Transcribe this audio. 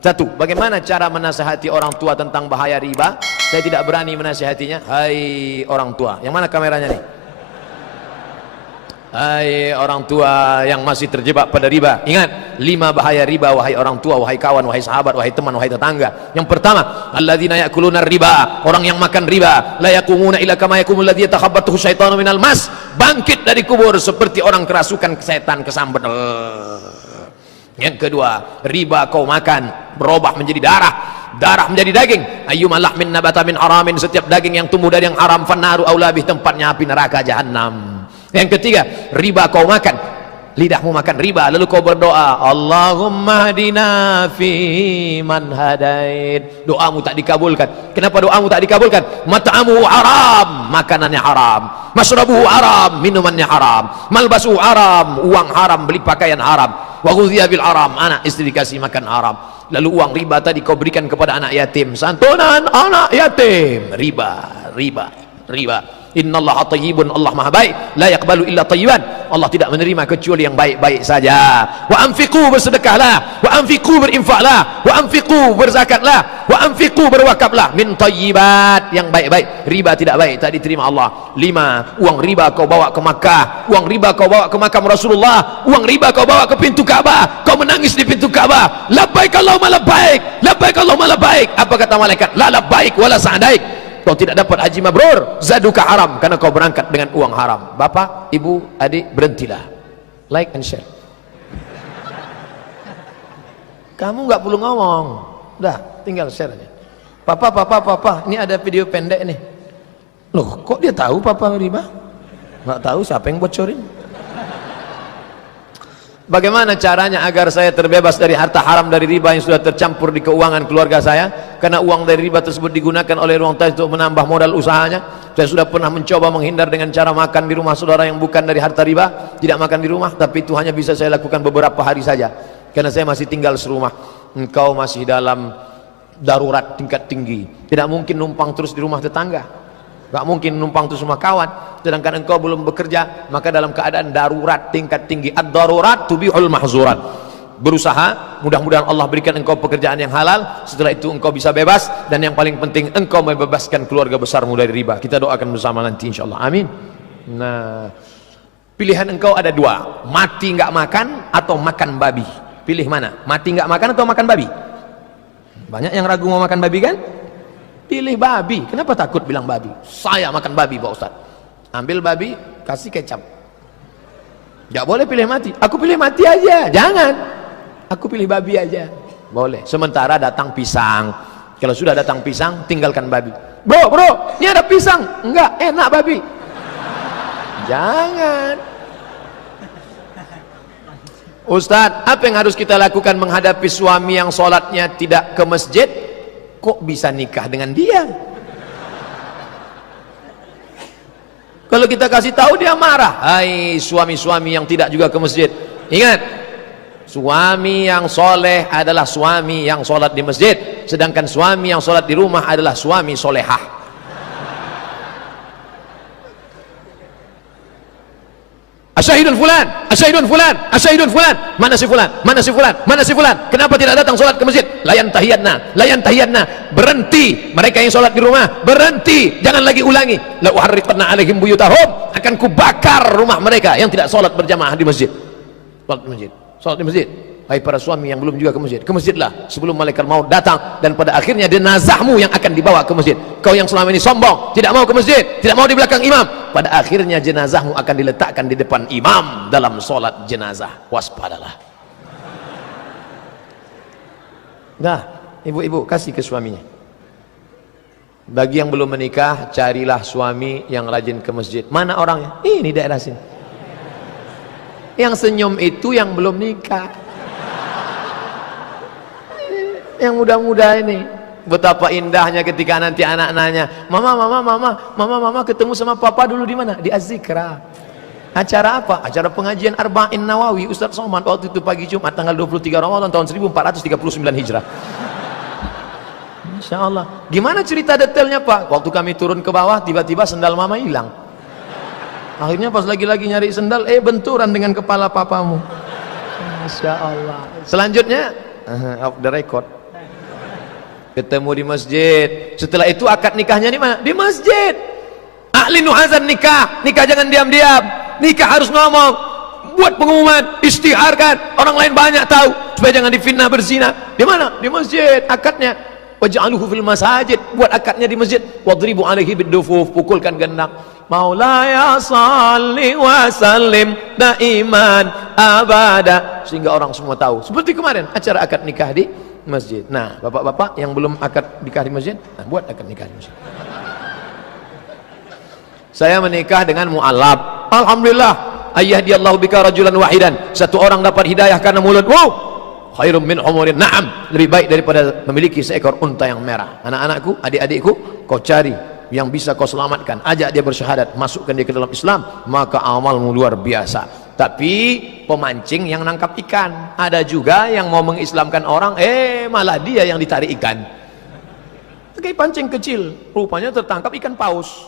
Satu, bagaimana cara menasihati orang tua tentang bahaya riba? Saya tidak berani menasihatinya. Hai orang tua, yang mana kameranya nih? Hai orang tua yang masih terjebak pada riba, ingat 5 bahaya riba, wahai orang tua, wahai kawan, wahai sahabat, wahai teman, wahai tetangga. Yang pertama, alladzina ya'kuluna riba, orang yang makan riba, la yaqumuna illa kama yaqumul ladzi yatakhabbathu syaitanu minal mas, bangkit dari kubur seperti orang kerasukan setan kesambet. Yang kedua, riba kau makan berubah menjadi darah, darah menjadi daging. Ayyuma lahmin nabata min haramin, setiap daging yang tumbuh dari yang haram, fannaru aula bih, tempatnya api neraka jahanam. Yang ketiga, riba kau makan, lidahmu makan riba, lalu kau berdoa, Allahumma hadina fi man hadait, doamu tak dikabulkan. Kenapa doamu tak dikabulkan? Mat'amuhu haram, makanannya haram, masrabuhu haram, minumannya haram, malbasuhu haram, uang haram, beli pakaian haram, wa ghudhiya bil haram, anak istri dikasih makan haram. Lalu uang riba tadi kau berikan kepada anak yatim, santunan anak yatim, riba, riba, riba. Innallaha thayyibun, Allah maha baik, la yaqbalu illa thayyiban, Allah tidak menerima kecuali yang baik-baik saja. Wa anfiqu, bersedekahlah, wa anfiqu, berinfaklah, wa anfiqu, berzakatlah, wa anfiqu, berwakaflah, min thayyibat, yang baik-baik. Riba tidak baik, tak diterima Allah. 5, uang riba kau bawa ke Makkah, uang riba kau bawa ke makam Rasulullah, uang riba kau bawa ke pintu Ka'bah, kau menangis di pintu Ka'bah, labbaik Allahumma labbaik, labbaik Allahumma labbaik. Apa kata malaikat? La labbaik wala sa'daik, kau tidak dapat haji mabrur, zaduka haram, karena kau berangkat dengan uang haram. Bapak, ibu, adik, berhentilah, like and share. Kamu nggak perlu ngomong, udah tinggal share aja. Papa, ini ada video pendek nih. Loh, kok dia tahu papa riba? Nggak tahu, siapa yang bocorin? Bagaimana caranya agar saya terbebas dari harta haram dari riba yang sudah tercampur di keuangan keluarga saya? Karena uang dari riba tersebut digunakan oleh orang tua untuk menambah modal usahanya. Saya sudah pernah mencoba menghindar dengan cara makan di rumah saudara yang bukan dari harta riba, tidak makan di rumah, tapi itu hanya bisa saya lakukan beberapa hari saja, karena saya masih tinggal serumah. Engkau masih dalam darurat tingkat tinggi, tidak mungkin numpang terus di rumah tetangga, gak mungkin numpang terus rumah kawan, sedangkan engkau belum bekerja, maka dalam keadaan darurat tingkat tinggi, ad-darurat tubihul mahzurat. Berusaha, mudah-mudahan Allah berikan engkau pekerjaan yang halal, setelah itu engkau bisa bebas, dan yang paling penting engkau membebaskan keluarga besarmu dari riba. Kita doakan bersama nanti insyaallah, amin. Nah, pilihan engkau ada 2, mati nggak makan atau makan babi. Pilih mana? Mati nggak makan atau makan babi? Banyak yang ragu mau makan babi kan? Pilih babi. Kenapa takut bilang babi? Saya makan babi Pak Ustaz. Ambil babi, kasih kecap. Gak boleh pilih mati. Aku pilih mati aja. Jangan. Aku pilih babi aja. Boleh. Sementara datang pisang. Kalau sudah datang pisang, tinggalkan babi. Bro, ini ada pisang. Enggak, enak babi. Jangan. Ustaz, apa yang harus kita lakukan menghadapi suami yang sholatnya tidak ke masjid? Kok bisa nikah dengan dia? Kalau kita kasih tahu dia marah. Hai suami-suami yang tidak juga ke masjid, ingat, suami yang soleh adalah suami yang sholat di masjid, sedangkan suami yang sholat di rumah adalah suami solehah. Asyahidun fulan, asyahidun fulan, asyahidun fulan. Mana si fulan? Mana si fulan? Mana si fulan? Kenapa tidak datang sholat ke masjid? Layan tahiyatna, layan tahiyatna. Berhenti, mereka yang sholat di rumah, berhenti, jangan lagi ulangi. La uharriqanna alaihim buyutahum, akan kubakar rumah mereka yang tidak sholat berjamaah di masjid. Sholat di masjid, sholat di masjid. Hai para suami yang belum juga ke masjidlah sebelum malaikat maut datang, dan pada akhirnya jenazahmu yang akan dibawa ke masjid. Kau yang selama ini sombong, tidak mau ke masjid, tidak mau di belakang imam, pada akhirnya jenazahmu akan diletakkan di depan imam dalam sholat jenazah. Waspadalah. Nah, ibu-ibu kasih ke suaminya. Bagi yang belum menikah, carilah suami yang rajin ke masjid. Mana orangnya? Ini daerah sini. Yang senyum itu yang belum nikah. Yang muda-muda ini, betapa indahnya ketika nanti anak nanya, mama ketemu sama papa dulu di mana? Di Az-Zikra. Acara apa? Acara pengajian Arba'in Nawawi Ustaz Somad waktu itu pagi Jumat tanggal 23 Ramadan tahun 1439 Hijrah. Masya Allah. Gimana cerita detailnya Pak? Waktu kami turun ke bawah, tiba-tiba sendal mama hilang. Akhirnya pas lagi nyari sendal, benturan dengan kepala papamu. Masya Allah. Selanjutnya, off the record. Ketemu di masjid. Setelah itu akad nikahnya di mana? Di masjid. A'linu azan nikah. Nikah jangan diam-diam. Nikah harus ngomong. Buat pengumuman, istiharkan, orang lain banyak tahu supaya jangan difitnah berzina. Di mana? Di masjid akadnya. Waj'aluhu fil masajid. Buat akadnya di masjid. Wadribu alaihi biddufuf. Pukulkan gendang. Maulaya salli wa sallim daiman abada, sehingga orang semua tahu. Seperti kemarin acara akad nikah di masjid. Nah, bapak-bapak yang belum akad nikah di masjid, nah, buat akad nikah di masjid. Saya menikah dengan mu'alaf. Alhamdulillah, ayyadiyallahu bika rajulan wahidan. Satu orang dapat hidayah karena mulut. Wow, khairum min umurin. Naam, lebih baik daripada memiliki seekor unta yang merah. Anak-anakku, adik-adikku, kau cari yang bisa kau selamatkan, ajak dia bersyahadat, masukkan dia ke dalam Islam, maka amalmu luar biasa. Tapi pemancing yang nangkap ikan, ada juga yang mau mengislamkan orang, malah dia yang ditarik ikan. Kayak pancing kecil, rupanya tertangkap ikan paus.